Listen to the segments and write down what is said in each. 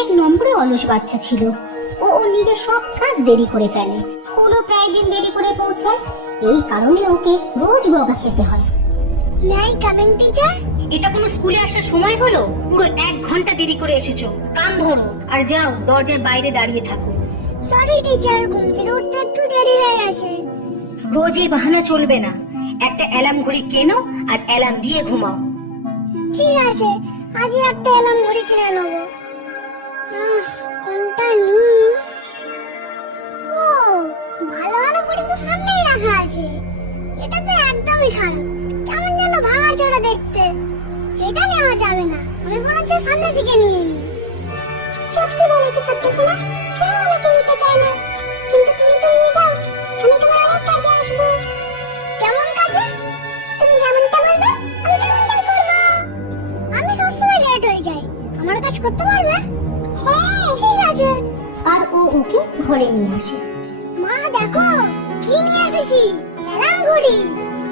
এক নম্বরে অলস বাচ্চা ছিল। ও নিজের সব কাজ দেরি করে ফেলে, স্কুলও প্রায় দিন দেরি করে পৌঁছায়। এই কারণে ওকে রোজ বকা খেতে হয়। নাই কামিং টিচার। এটা কোনো স্কুলে আসার সময় হলো? পুরো 1 ঘন্টা দেরি করে এসেছো। কান ধরো আর যাও, দরজার বাইরে দাঁড়িয়ে থাকো। সরি টিচার, ঘুম থেকে উঠতে একটু দেরি হয়ে গেছে। রোজ এই বাহানা চলবে না। একটা অ্যালার্ম ঘড়ি কেনো আর অ্যালার্ম দিয়ে ঘুমাও। ঠিক আছে, আজই একটা অ্যালার্ম ঘড়ি কিনে নেবো। কোনটা নি? ও, ভালো ভালো ঘড়ি তো সামনেই রাখা আছে। এটা তো একদমই খারাপ, কেমন যেন ভাঙাচোরা দেখতে। এটা নেওয়া যাবে না, আমি বরঞ্চ সামনে থেকে নিয়ে নিই। সত্যি বলেছো ছোট্ট সোনা, কেউ আমাকে নিতে চায় না, কিন্তু তুমি তো নিয়ে যাও। আমি তোমার অনেক কাজে আসবো। কেমন কাজে? তুমি যেমনটা বলবে আমি তেমনটাই করবো। আমি সবসময় লেট হয়ে যাই, আমার কাজ করতে পারবে? হ্যাঁ ঠিক আছে। আর ও ওকে ঘরে নিয়ে আসে। মা দেখো কি নিয়ে এসেছি, অ্যালার্ম ঘড়ি।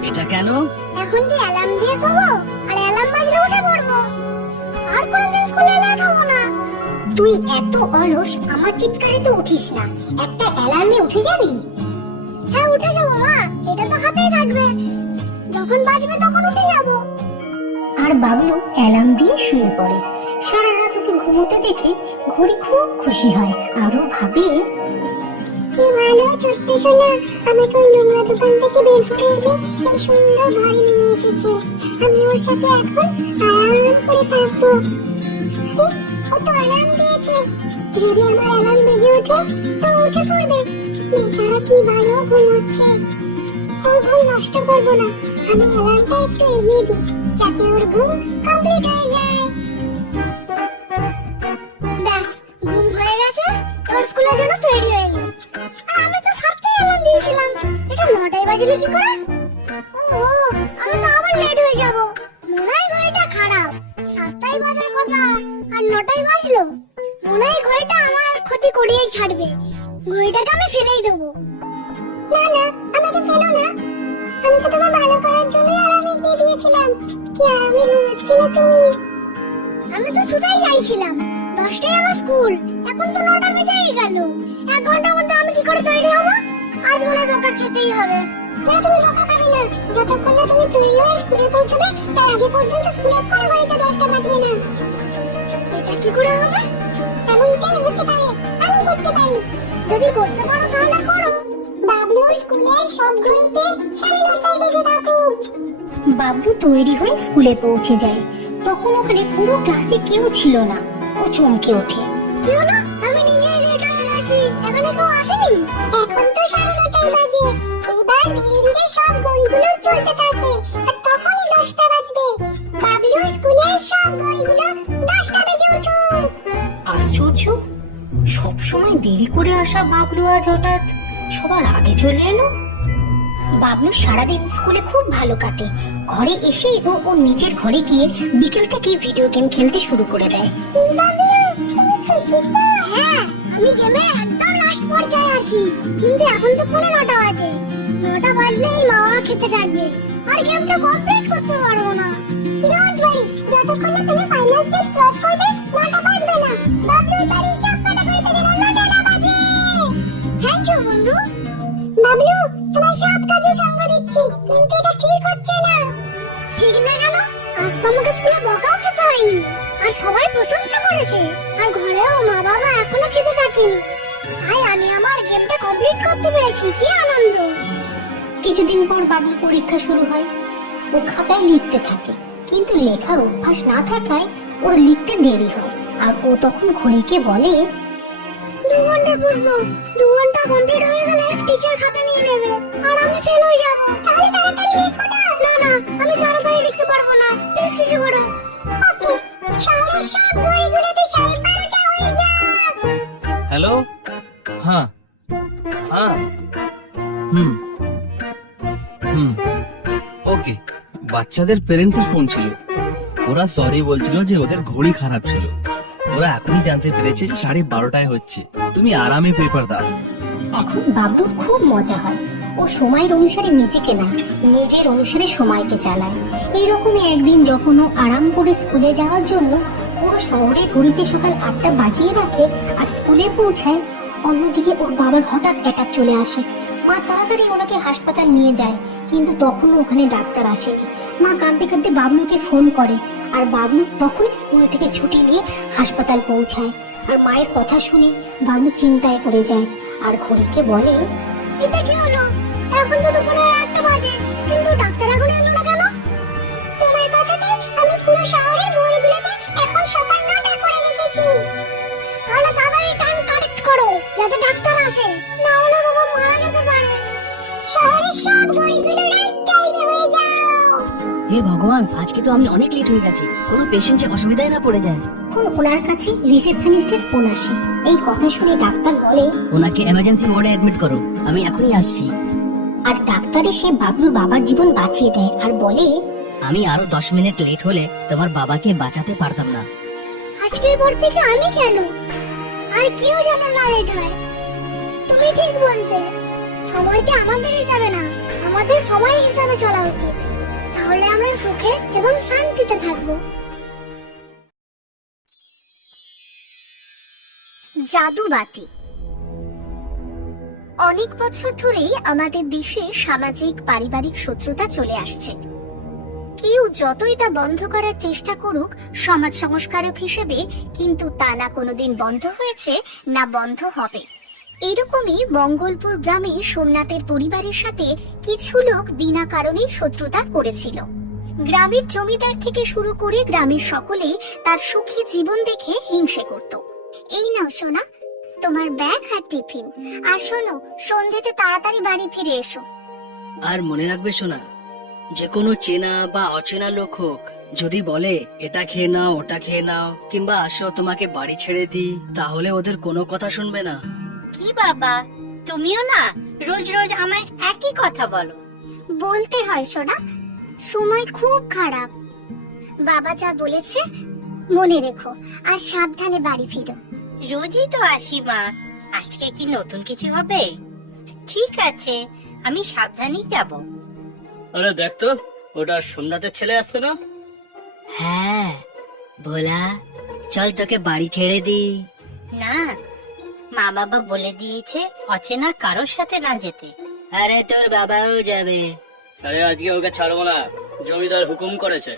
এটা কেন? এখন দিয়ে অ্যালার্ম দিয়ে শোবো, আর অ্যালার্ম বাজলে উঠে পড়বো। আর কোনোদিন স্কুলে লেট হবো না। তুই এত অলস, আমার চিৎকারে তো উঠিস না, একটা অ্যালার্মে উঠে যাবি? হ্যাঁ উঠে যাবো মা, এটা তো হাতেই থাকবে, যখন বাজবে তখন উঠে যাবো। আর বাবলু অ্যালার্ম দিয়ে শুয়ে পড়ে। সারা রাত ওকে ঘুমোতে দেখে ঘড়ি খুব খুশি হয়, আরো ভাবে কি ভালো ছোট্ট সোনা, আমাকে ওই নোংরা দোকান থেকে বের করে এনে এই সুন্দর ঘরে নিয়ে এসেছে। আমি ওর সাথে এখন আরাম করে থাকবো। আরে, ও তো অ্যালার্ম দিয়েছে, যদি আমার অ্যালার্ম বেজে ওঠে তো উঠে পড়বে। বেচারা কি ভালো ঘুমোচ্ছে। ওর ঘুম নষ্ট করবো না, আমি অ্যালার্মটা একটু এগিয়ে দিই যাতে ওর ঘুম কমপ্লিট হয়ে যায়। ব্যাস, ঘুম হয়ে গেছে, এবার স্কুলের জন্য তৈরি হয়ে গেল। আর আমি তো 7টায় অ্যালার্ম দিয়েছিলাম, এটা 9টায় বাজলো কি করে? ও, আমি তো আবার লেট হয়ে যাব। মনে হয় ঘড়িটা খারাপ, 7টায় বাজার কথা আর 9টায় বাজলো। মনে হয় ঘড়িটা আমার ক্ষতি করিয়েই ছাড়বে, ঘড়িটাকে আমি ফেলেই দেবো। না না, আমাকে ফেলো না, আমি তো তোমার ভালো করার জন্য অ্যালার্ম এগিয়ে দিয়েছিলাম। কি আরামে ঘুমাচ্ছিলে তুমি। আমি তো শুতেই চাইছিলাম, 10টায় আমার স্কুল, এখন তো 9টা বেজেই গেল। 1 ঘন্টার মধ্যে আমি কি করে তৈরি হব? আজ মনে হয় বকা খেতেই হবে। না তুমি বকা খাবে না, যতক্ষণ না তুমি তৈরি হয়ে স্কুলে পৌঁছবে তার আগে পর্যন্ত স্কুলের কোনো ঘড়িতে 10টা বাজবে না। এটা কি করে হবে? এমনটাই হতে পারে, আমি করতে পারি। যদি করতে পারো তাহলে করো। বাবলুর স্কুলের সব ঘড়িতে 9:30 বেজে থাকুক। বাবলু তৈরি হয়ে স্কুলে পৌঁছে যায়। তখন ওখানে পুরো ক্লাসে কেউ ছিল না। ও চমকে ওঠে। কি হলো? আমি নিজেই লেট হয়ে গেছি, এখানে কেউ আসেনি? এখন তো 9:30 বাজে, এবার ধীরে ধীরে সব ঘড়িগুলো চলতে থাকবে আর তখনই 10টা বাজবে। বাবলুর স্কুলের সব ঘড়িগুলো 10টা বেজে উঠুক। আশ্চর্য, সব সময় দেরি করে আসা বাবলু আজ হঠাৎ সবার আগে চলে এলো। বাবলু সারাদিন স্কুলে খুব ভালো কাটে। ঘরে এসেই ও ওর নিজের ঘরে গিয়ে বিকেল থেকে ভিডিও গেম খেলতে শুরু করে দেয়। কি বাবলু, তুমি খুশি তো? হ্যাঁ, আমি গেমের একদম লাস্ট পর্যায়ে আছি, কিন্তু এখন তো 9:15 বাজে। 9টা বাজলেই মা খেতে ডাকবে, আর গেমটা কমপ্লিট করতে পারবো না। ডোন্ট ওয়ারি, যতক্ষণ না তুমি ফাইনাল স্টেজ ক্রস করবে 9টা বাজবে না। বাবলুর বাড়ির সব কটা ঘড়িতে যেন 9টা না বাজে। থ্যাংক ইউ বন্ধু। বাবলু, তোমার সব কাজে সঙ্গ দিচ্ছি, কিন্তু এটা ঠিক হচ্ছে না। ঠিক না কেন? আজ তো আমাকে স্কুলে বকাও খেতে হয়নি, আর সবাই প্রশংসা করেছে, আর ঘরেও মা বাবা এখনো খেতে ডাকেনি। তাই আমি আমার গেমটা কমপ্লিট করতে পেরেছি, কি আনন্দ। কিছুদিন পর বাবলু পরীক্ষা শুরু হয়। ও খাতায় লিখতে থাকে, কিন্তু লেখার অভ্যাস না থাকায় ওর লিখতে দেরি হয়। আর ও তখন ঘড়িকে বলে 2 ঘন্টা বুঝবো, 2 ঘন্টা কমপ্লিট হয়ে গেলে টিচার খাতা নিয়ে নেবে আর আমি ফেল হয়ে যাব। তাহলে তাড়াতাড়ি লেখো না। না না, আমি তাড়াতাড়ি লিখতে পারবো না, প্লিজ কিছু করো। ওকে, শহরের সব ঘড়িগুলোতে 12:30 হয়ে যাক। হ্যালো, হ্যাঁ হ্যাঁ, হুম হুম, ওকে। বাচ্চাদের প্যারেন্টসের ফোন ছিল, ওরা সরি বলছিল যে ওদের ঘড়ি খারাপ ছিল। ওরা এখনই জানতে পেরেছে যে 12:30 হচ্ছে। তুমি আরামে পেপার দাও। এখন বাবলুর খুব মজা হয়। ও সময়ের অনুসারে নিজেকে না, নিজের অনুসারে সময়কে চালায়। এইরকমই একদিন যখন ও আরাম করে স্কুলে যাওয়ার জন্য পুরো শহরে ঘড়িতে সকাল 8টা বাজিয়ে রাখে আর স্কুলে পৌঁছায়। অন্যদিকে ওর বাবার হঠাৎ অ্যাটাক চলে আসে। মা তাড়াতাড়ি ওনাকে হাসপাতাল নিয়ে যায়, কিন্তু তখনও ওখানে ডাক্তার আসেনি। মা কাঁদতে কাঁদতে বাবলুকে ফোন করে, আর বাবলু তখনই স্কুল থেকে ছুটি নিয়ে হাসপাতাল পৌঁছায়। আর মায়ের কথা শুনে বাবলু চিন্তায় পড়ে যায় আর ঘড়িকে বলে, এটা কি হলো? এখন তো দুপুরে 1টা বাজে, কিন্তু ডাক্তার এখন এলো না কেন? তোমার কথাতে আমি পুরো শহরের ঘড়িগুলোতে এখন সকাল 9টা করে লিখেছি। তাহলে তাড়াতাড়ি টাইম কারেক্ট করো যাতে ডাক্তার আসে, না হলে বাবা মারা যেতে পারে। শহরের সব ঘড়িগুলো রাইট টাইমে হয়ে যাও। হে ভগবান, আজকে তো আমি অনেক লেট হয়ে গেছি, কোনো পেশেন্ট যে অসুবিধায় না পড়ে যায়। তখন ওনার কাছে রিসেপশনিস্টের ফোন আসে। এই কথা শুনে ডাক্তার বলে, ওনাকে এমার্জেন্সি ওয়ার্ডে অ্যাডমিট করো, আমি এখনই আসছি। আর ডাক্তার এসে বাবলুর বাবার জীবন বাঁচিয়ে দেয় আর বলে, আমি আরো 10 মিনিট লেট হলে তোমার বাবাকে বাঁচাতে পারতাম না। আজকের পর থেকে আমি কেন আর কেউ যেন না লেট হয়। তুমি ঠিক বলতে, সময়টা আমাদের হিসাবে না, আমাদের সময় হিসাবে চলা উচিত। তাহলে আমরা সুখে এবং শান্তিতে থাকবো। জাদুবাটি। অনেক বছর ধরেই আমাদের দেশে সামাজিক পারিবারিক শত্রুতা চলে আসছে। কেউ যতই তা বন্ধ করার চেষ্টা করুক সমাজ সংস্কারক হিসেবে, কিন্তু তা না কোনোদিন বন্ধ হয়েছে না বন্ধ হবে। এরকমই মঙ্গলপুর গ্রামে সোমনাথের পরিবারের সাথে কিছু লোক বিনা কারণেই শত্রুতা করেছিল। গ্রামের জমিদার থেকে শুরু করে গ্রামের সকলেই তার সুখী জীবন দেখে হিংসে করত। এই নাও সোনা, তোমার ব্যাগ আর টিফিন। আর শোনো, সন্ধ্যেতে তাড়াতাড়ি বাড়ি ফিরে এসো। আর মনে রাখবে শোনা, যে কোনো চেনা বা অচেনা লোক হোক, যদি বলে এটা খেয়ে নাও ওটা খেয়ে নাও কিংবা আসো তোমাকে বাড়ি ছেড়ে দিই, তাহলে ওদের কোনো কথা শুনবে না। কি বাবা, তুমিও না রোজ রোজ আমায় একই কথা বলো। বলতে হয় সোনা, সময় খুব খারাপ। বাবা যা বলেছে মনে রেখো, আর সাবধানে বাড়ি ফিরো। রোজই তো আসি মা, আজকে কি নতুন কিছু হবে? ঠিক আছে, আমি সাবধানেই যাব। আরে দেখ তো, ওটা সোমনাথের ছেলে আসছে না? হ্যাঁ ভোলা, চল তোকে বাড়ি ছেড়ে দিই। না, মা বাবা বলে দিয়েছে অচেনা কারোর সাথে না যেতে। আরে তোর বাবাও যাবে। আরে আজকে ওকে ছাড়বো না, জমিদার হুকুম করেছে।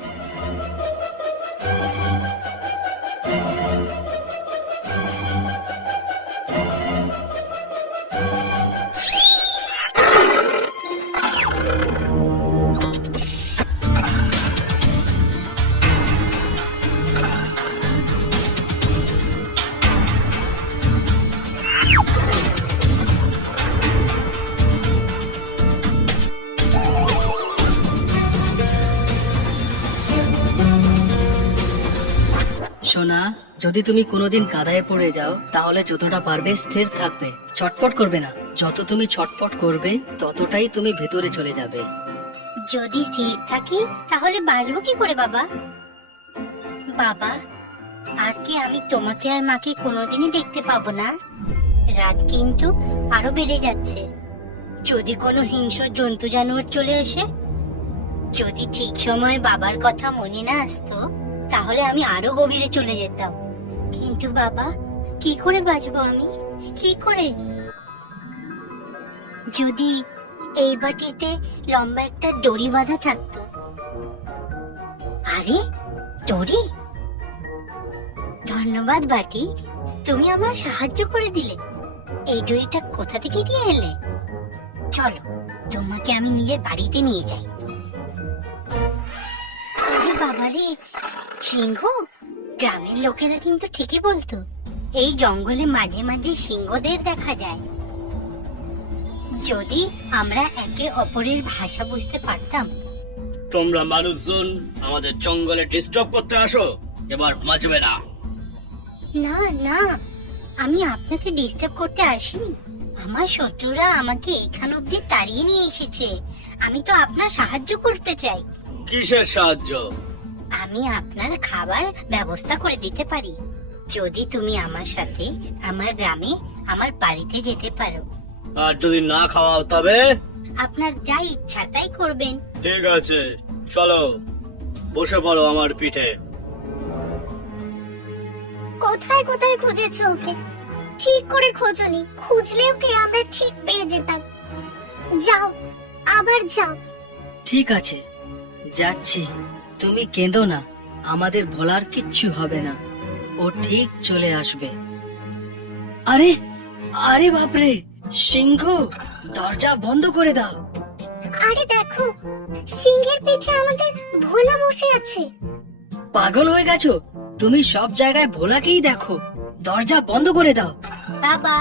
সোনা, যদি তুমি কোনোদিন কাদায় পড়ে যাও তাহলে যতটা পারবে স্থির থাকবে, ছটফট করবে না। যত তুমি ছটফট করবে ততটাই তুমি ভেতরে চলে যাবে। যদি স্থির থাকি তাহলে বাঁচবো কি করে বাবা? বাবা, আর কি আমি তোমাকে আর মাকে কোনোদিনই দেখতে পাবো না? রাত কিন্তু আরো বেড়ে যাচ্ছে। যদি কোনো হিংস্র জন্তু জানোয়ার চলে আসে, যদি ঠিক সময়ে বাবার কথা মনে না আসতো, তাহলে আমি আরো গভীরে চলে যেতাম। কিন্তু বাবা, কি করে বাঁচবো আমি? কি করে? যদি এই বাটিতে লম্বা একটা দড়ি বাঁধা থাকতো। আরে, দড়ি! ধন্যবাদ বাটি, তুমি আমার সাহায্য করে দিলে। এই দড়িটা কোথা থেকে নিয়ে এলে? চলো, তোমাকে আমি নিজের বাড়িতে নিয়ে যাই। আরে বাবারে, সিংহ! গ্রামের লোকেরা কিন্তু ঠিকই বলতো, এই জঙ্গলে মাঝে মাঝে সিংহদের দেখা যায়। যদি আমরা একে অপরের ভাষা বুঝতে পারতাম। তোমরা মানুষজন আমাদের জঙ্গলে ডিস্টার্ব করতে আসো, এবার বাঁচবে না। না না, আমি আপনাকে ডিস্টার্ব করতে আসিনি। আমার শত্রুরা আমাকে এখান অব্দি তাড়িয়ে নিয়ে এসেছে। আমি তো আপনার সাহায্য করতে চাই। কিসের সাহায্য? আমি আপনার খাবার ব্যবস্থা করে দিতে পারি, যদি তুমি আমার সাথে আমার গ্রামে আমার বাড়িতে যেতে পারো। আর যদি না খাওয়াও তবে? আপনার যা ইচ্ছা তাই করবেন। ঠিক আছে, চলো বসে পড়ো আমার পিঠে। কোথায় কোথায় খুঁজেছো ওকে? ঠিক করে খোঁজনি, খুঁজলে ওকে আমরা ঠিক পেয়ে যেতাম। যাও, আবার যাও। ঠিক আছে, যাচ্ছি। তুমি কেঁদো না, আমাদের ভোলার কিচ্ছু হবে না, ও ঠিক চলে আসবে। আরে আরে বাপরে, সিংহ, দরজা বন্ধ করে দাও। আরে দেখো, সিংহের পিঠে আমাদের ভোলা বসে আছে। পাগল হয়ে গেছো? তুমি সব জায়গায় ভোলাকেই দেখো, দরজা বন্ধ করে দাও। বাবা,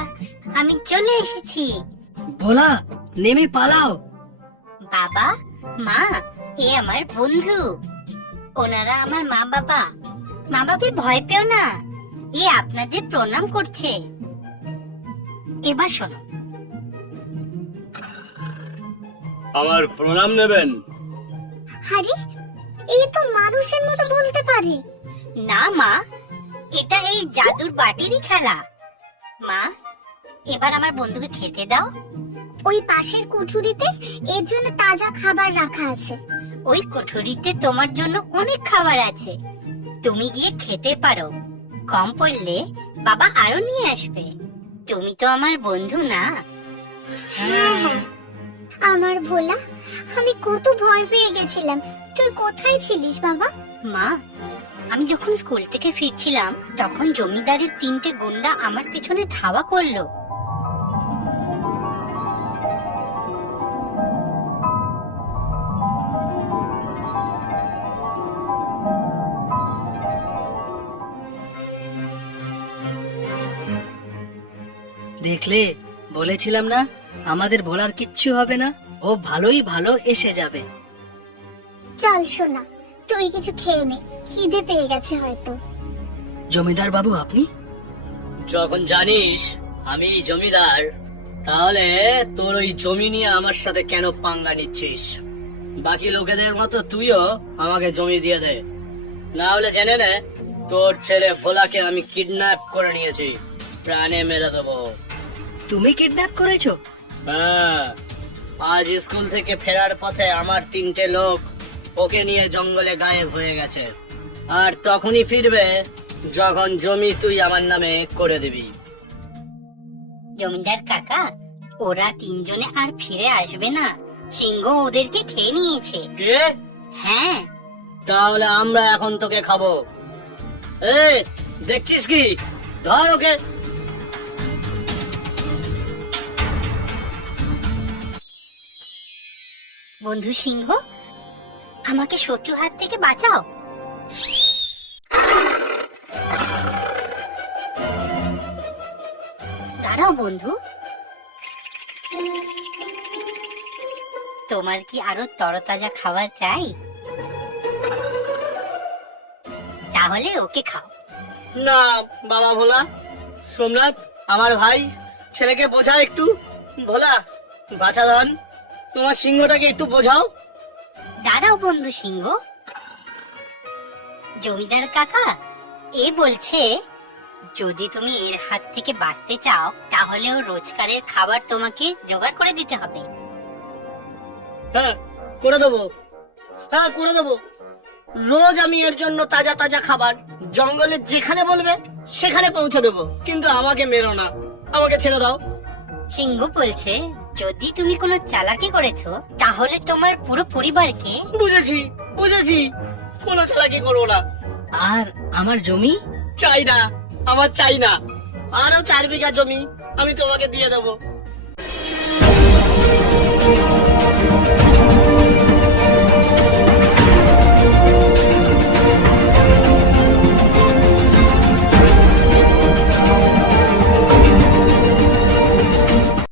আমি চলে এসেছি। ভোলা, নেমে পালাও। বাবা, মা, এ আমার বন্ধু। ওনারা আমার মা বাবা। মা বাবা, ভয় পেও না, এ আপনাদের প্রণাম করছে। এবার শোনো। আমার প্রণাম নেবেন? আরে, এই তো মানুষের মতো বলতে পারে। না মা, এটা এই জাদুর বাটিরই খেলা। মা, এবার আমার বন্ধুকে খেতে দাও। ওই পাশের কুঠুরিতে এর জন্য তাজা খাবার রাখা আছে। ওই কুঠুরিতে তোমার জন্য অনেক খাবার আছে, তুমি গিয়ে খেতে পারো। কম পড়লে বাবা আরো নিয়ে আসবে। তুমি তো আমার বন্ধু না? আমার ভোলা, আমি কত ভয় পেয়ে গেছিলাম। তুই কোথায় ছিলিস বাবা? মা, আমি যখন স্কুল থেকে ফিরছিলাম তখন জমিদারের 3টে গুন্ডা আমার পেছনে ধাওয়া করলো। দেখলে, বলেছিলাম না আমাদের ভোলার কিচ্ছু হবে না, ও ভালোই ভালো এসে যাবে। চল সোনা, তুই কিছু খেয়ে নে, খিদে পেয়ে গেছে হয়তো। জমিদার বাবু, আপনি? যখন জানিস আমি জমিদার, তাহলে তোর ওই জমি নিয়ে আমার সাথে কেন পাঙ্গা নিচ্ছিস? বাকি লোকেদের মতো তুইও আমাকে জমি দিয়ে দে, না হলে জেনে নে তোর ছেলে ভোলাকে আমি কিডন্যাপ করে নিয়েছি, প্রাণে মেরে দেবো। তুমি কিডন্যাপ করেছো? হ্যাঁ, আজ স্কুল থেকে ফেরার পথে আমার 3টে লোক ওকে নিয়ে জঙ্গলে গায়েব হয়ে গেছে, আর তখনই ফিরবে যখন জমি তুই আমার নামে করে দিবি। জমিদার কাকা, ওরা 3জনে আর ফিরে আসবে না, সিংহ ওদেরকে খেয়ে নিয়েছে। কে? হ্যাঁ। তাহলে আমরা এখন তোকে খাবো। এই, দেখছিস কি? ধর ওকে। বন্ধু সিংহ, আমাকে শত্রু হাত থেকে বাঁচাও। দাঁড়াও বন্ধু, তোমার কি আরো তরতাজা খাবার চাই? তাহলে ওকে খাও। না বাবা ভোলা, সোমনাথ, আমার ভাই, ছেলেকে বোঝা একটু। ভোলা, বাছাধন, তোমার সিংহটাকে একটু বোঝাও। দাঁড়াও বন্ধু সিংহ। জমিদার কাকা, এ বলছে যদি তুমি এর হাত থেকে বাঁচতে চাও তাহলে ও রোজকারের খাবার তোমাকে জোগাড় করে দিতে হবে। হ্যাঁ, করে দেবো। হ্যাঁ, করে দেবো। রোজ আমি এর জন্য তাজা তাজা খাবার জঙ্গলে যেখানে বলবে সেখানে পৌঁছে দেবো, কিন্তু আমাকে মেরো না, আমাকে ছেড়ে দাও। সিংহ বলছে যদি তুমি কোনো চালাকি করেছো তাহলে তোমার পুরো পরিবারকে। বুঝেছি, বুঝেছি, কোনো চালাকি করবো না। আর আমার জমি? চাই না, আমার চাই না। আরো 4 বিঘা জমি আমি তোমাকে দিয়ে দেবো।